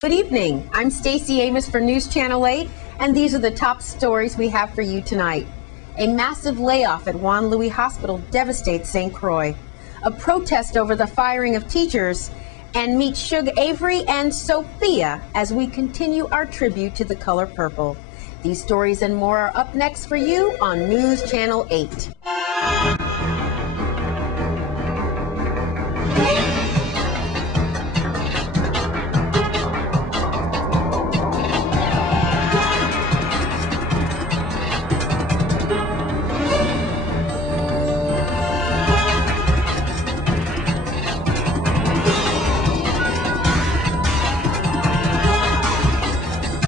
Good evening. I'm Stacey Amos for News Channel 8, and these are the top stories we have for you tonight. A massive layoff at Juan Louis Hospital devastates St. Croix. A protest over the firing of teachers, and meet Suge Avery and Sophia as we continue our tribute to the color purple. These stories and more are up next for you on News Channel 8.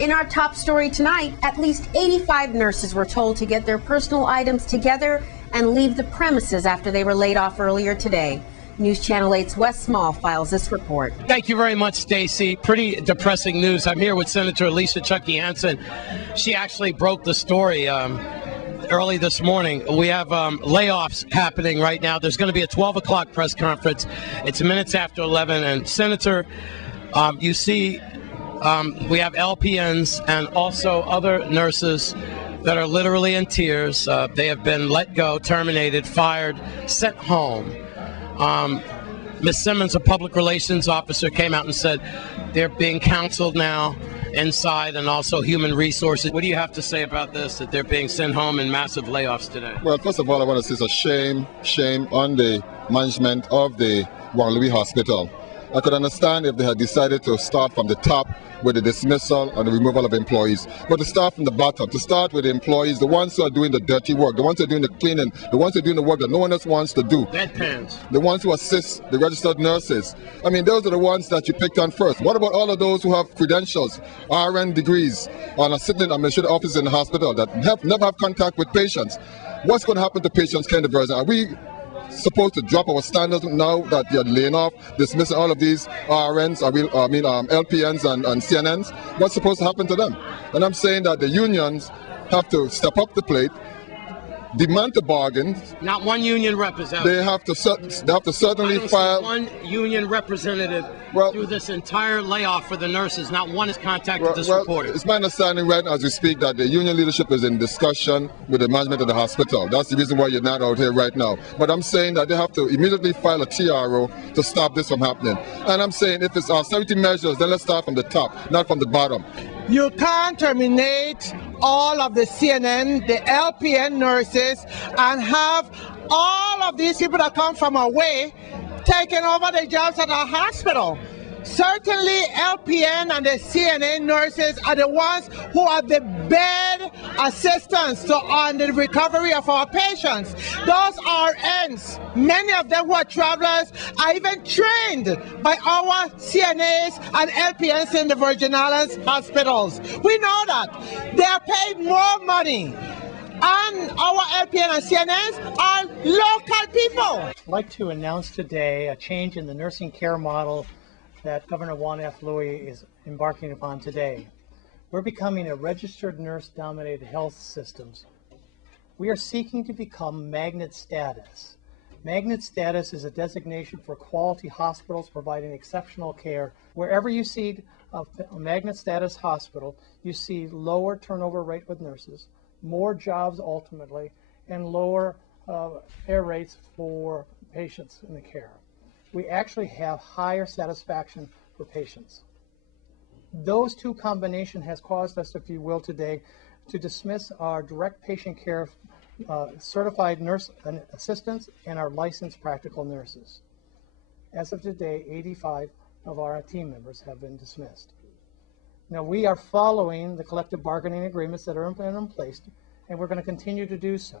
In our top story tonight, at least 85 nurses were told to get their personal items together and leave the premises after they were laid off earlier today. News Channel 8's Wes Small files this report. Thank you very much, Stacey. Pretty depressing news. I'm here with Senator Lisa Chucky Hansen. She actually broke the story early this morning. We have layoffs happening right now. There's going to be a 12 o'clock press conference. It's minutes after 11. And Senator, you see, we have LPNs and also other nurses that are literally in tears. They have been let go, terminated, fired, sent home. Ms. Simmons, a public relations officer, came out and said they're being counseled now inside, and also human resources. What do you have to say about this, that they're being sent home in massive layoffs today? Well, first of all, I want to say it's a shame on the management of the Juan Louis Hospital. I could understand if they had decided to start from the top with the dismissal and the removal of employees. But to start from the bottom, to start with the employees, the ones who are doing the dirty work, the ones who are doing the cleaning, the ones who are doing the work that no one else wants to do. Bedpans. The ones who assist the registered nurses. I mean, those are the ones that you picked on first. What about all of those who have credentials, RN degrees, and are sitting in administrative offices in the hospital that never have contact with patients? What's going to happen to patients' care in the version? Are we supposed to drop our standards now that you're laying off, dismissing all of these RNs, LPNs and CNNs? What's supposed to happen to them? And I'm saying that the unions have to step up the plate, demand the bargain. Not one union representative. They have to certainly file. One union representative through this entire layoff for the nurses. Not one has contacted this reporter. It's my understanding right now as we speak that the union leadership is in discussion with the management of the hospital. That's the reason why you're not out here right now. But I'm saying that they have to immediately file a TRO to stop this from happening. And I'm saying if it's austerity measures, then let's start from the top, not from the bottom. You can't terminate all of the CNN, the LPN nurses, and have all of these people that come from away taking over the jobs at our hospital. Certainly, LPN and the CNN nurses are the ones who are the bed assistants on the recovery of our patients. Those RNs, many of them who are travelers, are even trained by our CNAs and LPNs in the Virgin Islands hospitals. We know that. They are paid more money. And our LPN and CNNs are local people. I'd like to announce today a change in the nursing care model that Governor Juan F. Louis is embarking upon today. We're becoming a registered nurse-dominated health systems. We are seeking to become magnet status. Magnet status is a designation for quality hospitals providing exceptional care. Wherever you see a magnet status hospital, you see lower turnover rate with nurses, more jobs ultimately, and lower error rates for patients in the care. We actually have higher satisfaction for patients. Those two combination has caused us, if you will, today to dismiss our direct patient care certified nurse assistants and our licensed practical nurses. As of today, 85 of our team members have been dismissed. Now, we are following the collective bargaining agreements that are in place, and we're going to continue to do so.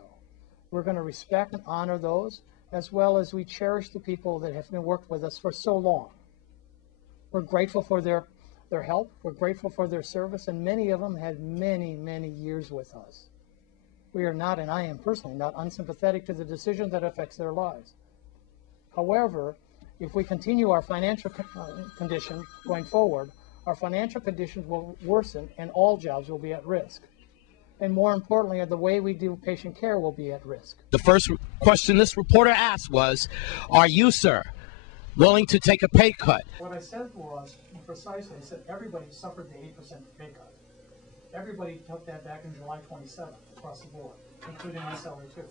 We're going to respect and honor those, as well as we cherish the people that have been worked with us for so long. We're grateful for their help. We're grateful for their service, and many of them had many, many years with us. We are not, and I am personally not, unsympathetic to the decision that affects their lives. However, if we continue our financial condition going forward, our financial conditions will worsen and all jobs will be at risk. And more importantly, the way we do patient care will be at risk. The first question this reporter asked was, are you, sir, willing to take a pay cut. What I said was, precisely, I said everybody suffered the 8% pay cut. Everybody took that back in July 27th across the board, including my salary too.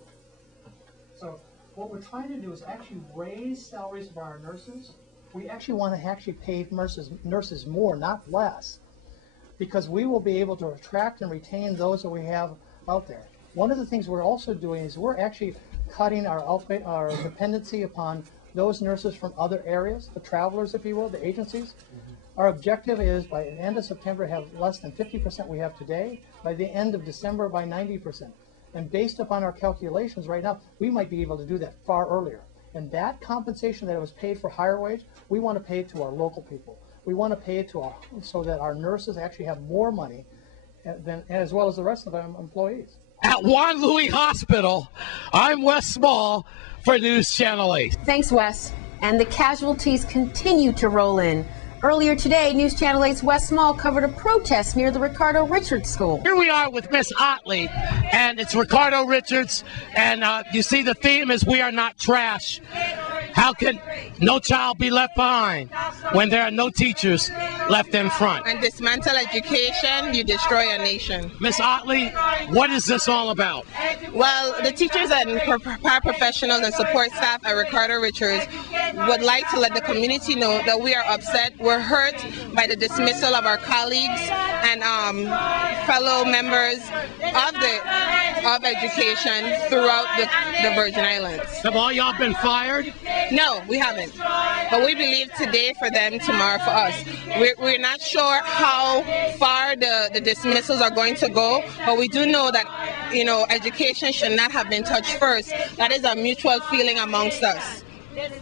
So what we're trying to do is actually raise salaries of our nurses. We actually want to actually pay nurses more, not less, because we will be able to attract and retain those that we have out there. One of the things we're also doing is we're actually cutting our dependency upon those nurses from other areas, the travelers, if you will, the agencies. Our objective is by the end of September have less than 50% we have today, by the end of December by 90%. And based upon our calculations right now, we might be able to do that far earlier. And that compensation that was paid for higher wage, we want to pay it to our local people. We want to pay it to so that our nurses actually have more money than, as well as the rest of our employees. At Juan Louis Hospital, I'm Wes Small for News Channel 8. Thanks, Wes. And the casualties continue to roll in. Earlier today, News Channel 8's Wes Small covered a protest near the Ricardo Richards School. Here we are with Miss Otley, and it's Ricardo Richards, and you see the theme is "We are not trash." How can no child be left behind when there are no teachers left in front? And dismantle education, you destroy a nation. Miss Otley, what is this all about? Well, the teachers and paraprofessionals and support staff at Ricardo Richards would like to let the community know that we are upset, we're hurt by the dismissal of our colleagues and fellow members of education throughout the Virgin Islands. Have all y'all been fired? No, we haven't. But we believe today for them, tomorrow for us. We're not sure how far the dismissals are going to go, but we do know that, you know, education should not have been touched first. That is a mutual feeling amongst us.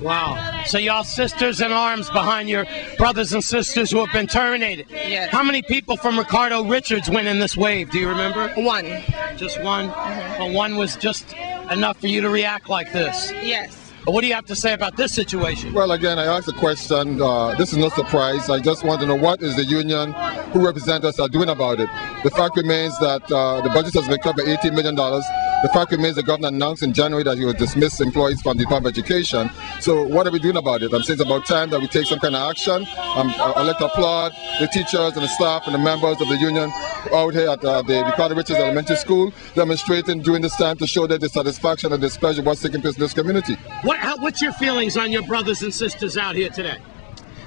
Wow. So y'all sisters in arms behind your brothers and sisters who have been terminated. Yes. How many people from Ricardo Richards went in this wave? Do you remember? One. Just one? Well, one was just enough for you to react like this. Yes. What do you have to say about this situation? Well, again, I asked a question. This is no surprise. I just want to know what is the union who represent us are doing about it. The fact remains that the budget has been cut by $18 million. The fact remains the governor announced in January that he would dismiss employees from the Department of Education. So what are we doing about it? I'm saying it's about time that we take some kind of action. I'd like to applaud the teachers and the staff and the members of the union out here at the Ricardo Richards Elementary School demonstrating during this time to show their dissatisfaction and displeasure with what's taking place in this community. What's your feelings on your brothers and sisters out here today?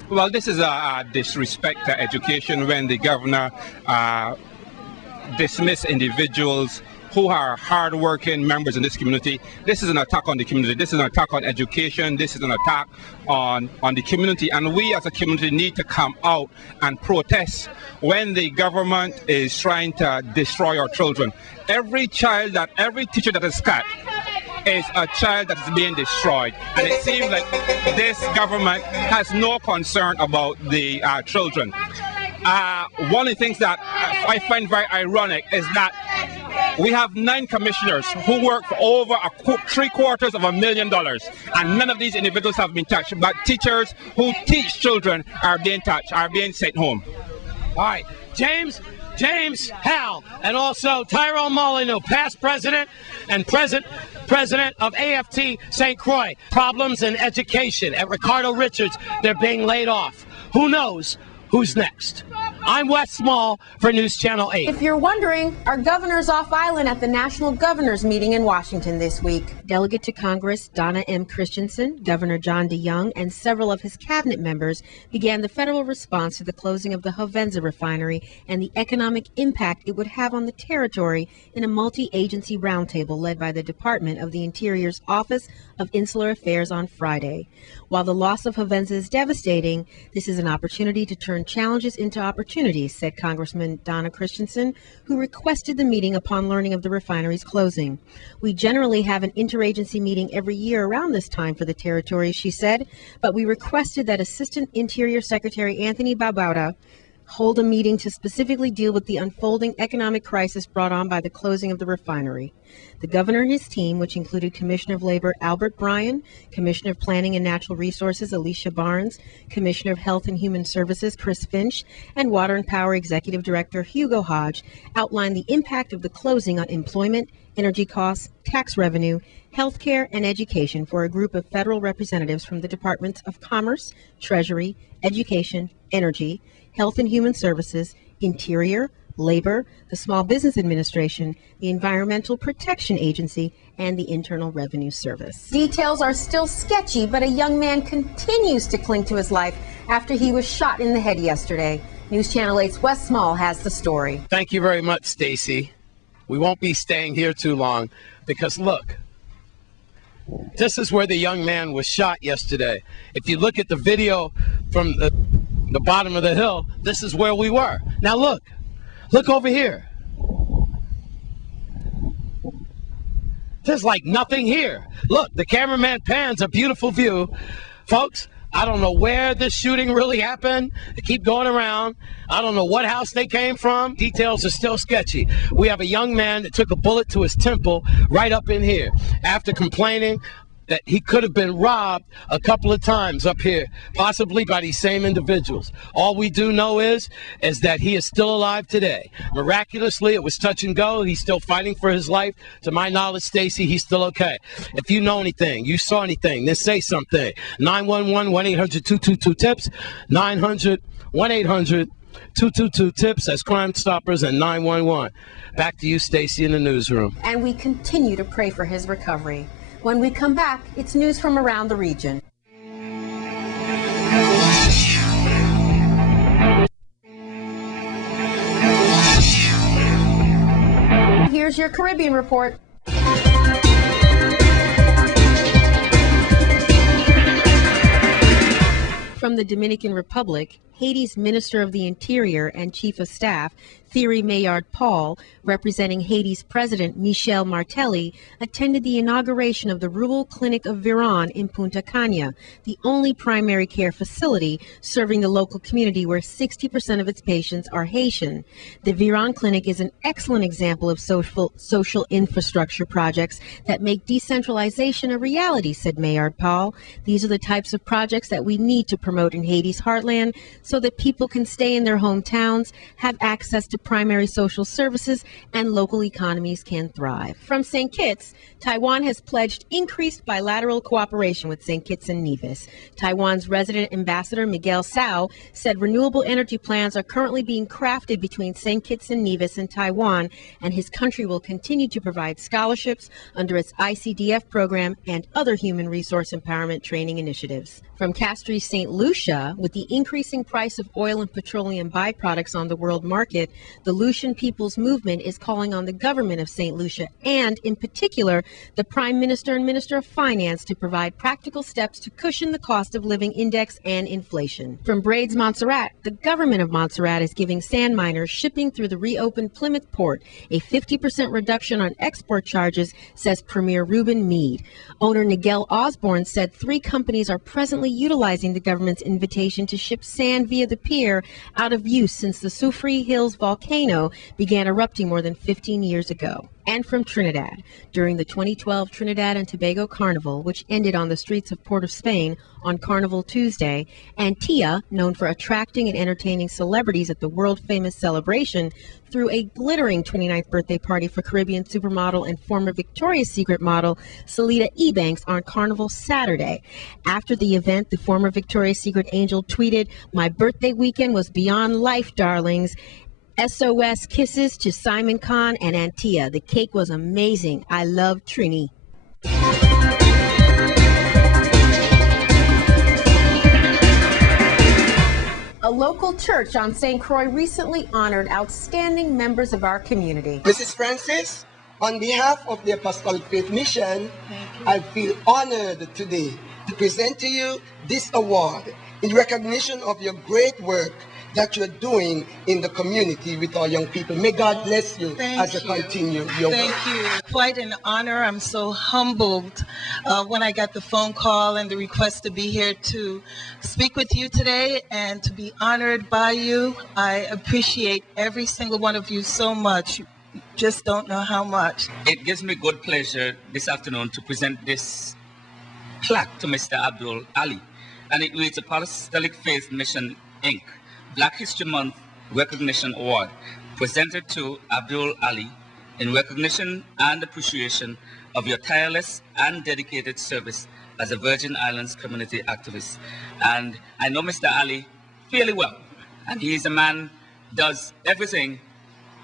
Well, this is a disrespect to education when the governor dismiss individuals who are hard-working members in this community. This is an attack on the community. This is an attack on education. This is an attack on the community. And we as a community need to come out and protest when the government is trying to destroy our children. Every teacher that is cut is a child that is being destroyed. And it seems like this government has no concern about the children. One of the things that I find very ironic is that we have 9 commissioners who work for over $750,000, and none of these individuals have been touched. But teachers who teach children are being touched, are being sent home. All right, James Howell, and also Tyrone Molyneux, past president and president of AFT St. Croix. Problems in education at Ricardo Richards. They're being laid off. Who knows who's next? I'm Wes Small for News Channel 8. If you're wondering, our governor's off island at the National Governors Meeting in Washington this week. Delegate to Congress Donna M. Christensen, Governor John DeYoung, and several of his cabinet members began the federal response to the closing of the Hovenza refinery and the economic impact it would have on the territory in a multi-agency roundtable led by the Department of the Interior's Office of Insular Affairs on Friday. While the loss of Hovenza is devastating, this is an opportunity to turn challenges into opportunities, said Congressman Donna Christensen, who requested the meeting upon learning of the refinery's closing. We generally have an interagency meeting every year around this time for the territory, she said, but we requested that Assistant Interior Secretary Anthony Babauta hold a meeting to specifically deal with the unfolding economic crisis brought on by the closing of the refinery. The governor and his team, which included Commissioner of Labor Albert Bryan, Commissioner of Planning and Natural Resources Alicia Barnes, Commissioner of Health and Human Services Chris Finch, and Water and Power Executive Director Hugo Hodge, outlined the impact of the closing on employment, energy costs, tax revenue, healthcare, and education for a group of federal representatives from the Departments of Commerce, Treasury, Education, Energy, Health and Human Services, Interior, Labor, the Small Business Administration, the Environmental Protection Agency, and the Internal Revenue Service. Details are still sketchy, but a young man continues to cling to his life after he was shot in the head yesterday. News Channel 8's Wes Small has the story. Thank you very much, Stacy. We won't be staying here too long because look, this is where the young man was shot yesterday. If you look at the video from the bottom of the hill, this is where we were. Now look over here. There's like nothing here. Look, the cameraman pans a beautiful view. Folks, I don't know where this shooting really happened. They keep going around. I don't know what house they came from. Details are still sketchy. We have a young man that took a bullet to his temple right up in here after complaining that he could have been robbed a couple of times up here, possibly by these same individuals. All we do know is that he is still alive today. Miraculously, it was touch and go. He's still fighting for his life. To my knowledge, Stacy, he's still okay. If you know anything, you saw anything, then say something. 911, 1-800-222-TIPS, 900-1-800-222-TIPS. That's Crime Stoppers and 911. Back to you, Stacy, in the newsroom. And we continue to pray for his recovery. When we come back, it's news from around the region. Here's your Caribbean report. From the Dominican Republic, Haiti's Minister of the Interior and Chief of Staff, Thierry Maillard-Paul, representing Haiti's President Michel Martelly, attended the inauguration of the Rural Clinic of Viron in Punta Cana, the only primary care facility serving the local community where 60% of its patients are Haitian. The Viron Clinic is an excellent example of social infrastructure projects that make decentralization a reality, said Maillard-Paul. These are the types of projects that we need to promote in Haiti's heartland so that people can stay in their hometowns, have access to primary social services, and local economies can thrive. From St. Kitts, Taiwan has pledged increased bilateral cooperation with St. Kitts and Nevis. Taiwan's resident ambassador Miguel Sao said renewable energy plans are currently being crafted between St. Kitts and Nevis and Taiwan, and his country will continue to provide scholarships under its ICDF program and other human resource empowerment training initiatives. From Castries, St. Lucia, with the increasing price of oil and petroleum byproducts on the world market, the Lucian People's Movement is calling on the government of St. Lucia and, in particular, the Prime Minister and Minister of Finance to provide practical steps to cushion the cost of living index and inflation. From Braids, Montserrat, the government of Montserrat is giving sand miners shipping through the reopened Plymouth port a 50% reduction on export charges, says Premier Reuben Mead. Owner Nigel Osborne said 3 companies are presently utilizing the government's invitation to ship sand via the pier out of use since the Soufriere Hills volcano began erupting more than 15 years ago. And from Trinidad, during the 2012 Trinidad and Tobago Carnival, which ended on the streets of Port of Spain on Carnival Tuesday, Antia, known for attracting and entertaining celebrities at the world-famous celebration, threw a glittering 29th birthday party for Caribbean supermodel and former Victoria's Secret model Salida Ebanks on Carnival Saturday. After the event, the former Victoria's Secret angel tweeted, "My birthday weekend was beyond life, darlings. SOS kisses to Simon Khan and Antia. The cake was amazing. I love Trini." A local church on St. Croix recently honored outstanding members of our community. Mrs. Francis, on behalf of the Apostolic Faith Mission, I feel honored today to present to you this award in recognition of your great work that you're doing in the community with our young people. May God bless you as you continue your work. Thank you. Quite an honor. I'm so humbled when I got the phone call and the request to be here to speak with you today and to be honored by you. I appreciate every single one of you so much. You just don't know how much. It gives me good pleasure this afternoon to present this plaque to Mr. Abdul Ali, and it reads Apostolic Faith Mission Inc. Black History Month Recognition Award, presented to Abdul Ali in recognition and appreciation of your tireless and dedicated service as a Virgin Islands community activist. And I know Mr. Ali fairly well, and he is a man who does everything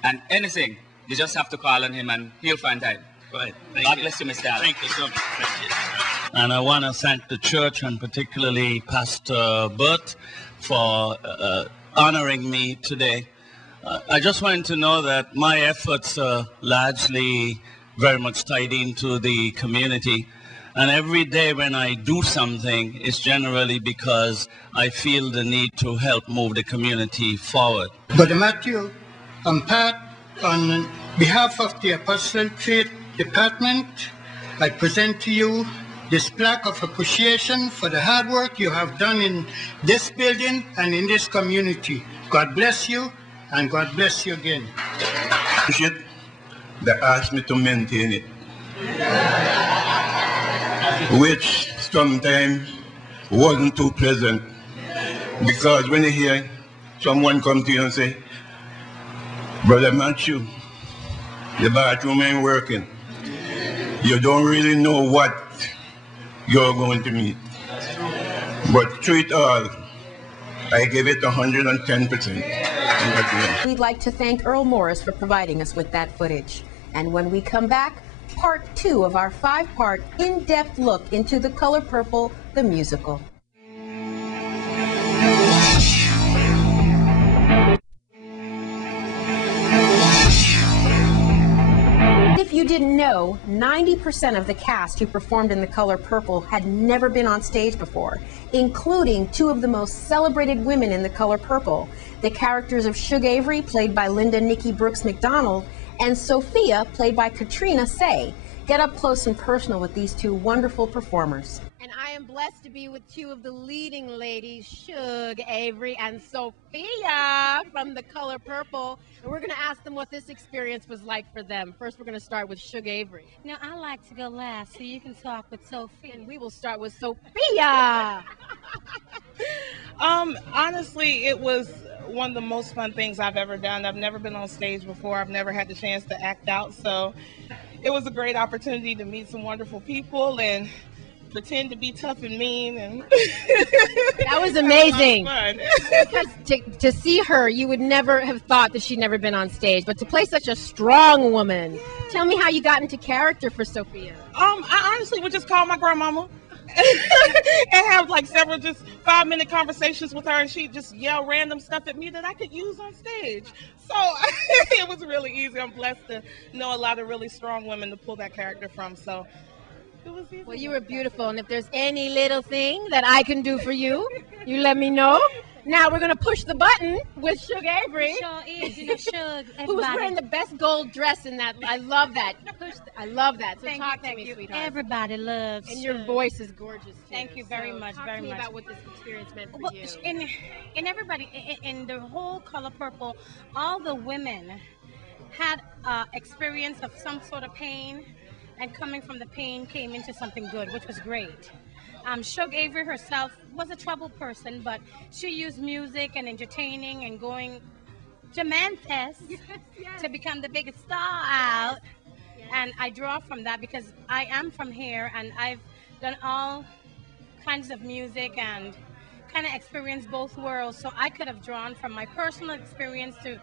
and anything. You just have to call on him and he'll find time. Right. God bless you, Mr. Ali. Thank you so much. And I want to thank the church and particularly Pastor Burt for honoring me today. I just wanted to know that my efforts are largely very much tied into the community. And every day when I do something, it's generally because I feel the need to help move the community forward. Brother Matthew, I'm Pat. On behalf of the Apostolic Faith Department, I present to you this plaque of appreciation for the hard work you have done in this building and in this community. God bless you, and God bless you again. They asked me to maintain it, which sometimes wasn't too pleasant, because when you hear someone come to you and say, Brother Matthew, the bathroom ain't working, you don't really know what you're going to meet. But through it all, I give it 110%. We'd like to thank Earl Morris for providing us with that footage. And when we come back, part 2 of our 5-part in-depth look into The Color Purple, the musical. If you didn't know, 90% of the cast who performed in The Color Purple had never been on stage before, including 2 of the most celebrated women in The Color Purple, the characters of Shug Avery, played by Linda Nikki Brooks McDonald, and Sophia, played by Katrina Say. Get up close and personal with these 2 wonderful performers. And I am blessed to be with 2 of the leading ladies, Shug Avery and Sophia from The Color Purple. And we're going to ask them what this experience was like for them. First, we're going to start with Shug Avery. Now, I like to go last, so you can talk with Sophia. And we will start with Sophia. Honestly, it was one of the most fun things I've ever done. I've never been on stage before. I've never had the chance to act out. So it was a great opportunity to meet some wonderful people and pretend to be tough and mean. And that was amazing. Because to see her, you would never have thought that she'd never been on stage. But to play such a strong woman, tell me how you got into character for Sophia. I honestly would just call my grandmama and have like several just 5-minute conversations with her, and she'd just yell random stuff at me that I could use on stage. So it was really easy. I'm blessed to know a lot of really strong women to pull that character from. So it was easy. Well, you were beautiful, and if there's any little thing that I can do for you, you let me know. Now we're going to push the button with Shug Avery. Sure is, you know, Shug. Who's wearing the best gold dress in that? I love that. I love that. So Thank talk you, to me, sweetheart. Everybody loves And your voice is gorgeous, too. Thank you very much, talk very to me much. about what this experience meant for Well, you. in everybody, in the whole Color Purple, all the women had experience of some sort of pain, and coming from the pain came into something good, which was great. Shug Avery herself was a troubled person, but she used music and entertaining and going to Memphis to become the biggest star out. And I draw from that because I am from here, and I've done all kinds of music and kind of experienced both worlds. So I could have drawn from my personal experience to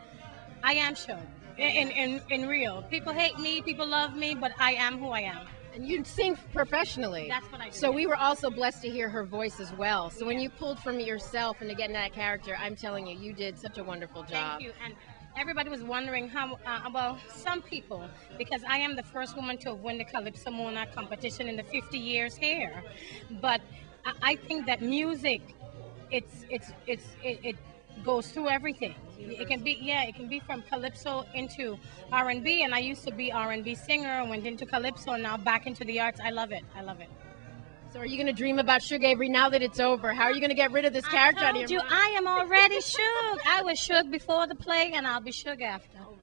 I am Shug in real. People hate me, people love me, but I am who I am. And you sing professionally. That's what I do. So we were also blessed to hear her voice as well. So when you pulled from yourself and to get into that character, I'm telling you, you did such a wonderful job. Thank you. And everybody was wondering how, about some people, because I am the first woman to have won the Calypso Monarch competition in the 50 years here. But I think that music, it goes through everything. It can be, yeah, it can be from calypso into R&B, and I used to be R&B singer and went into calypso, and now back into the arts. I love it. I love it. So are you going to dream about Suge Avery now that it's over? How are you going to get rid of this character out of your mind? I am already Suge. I was Suge before the play, and I'll be Suge after.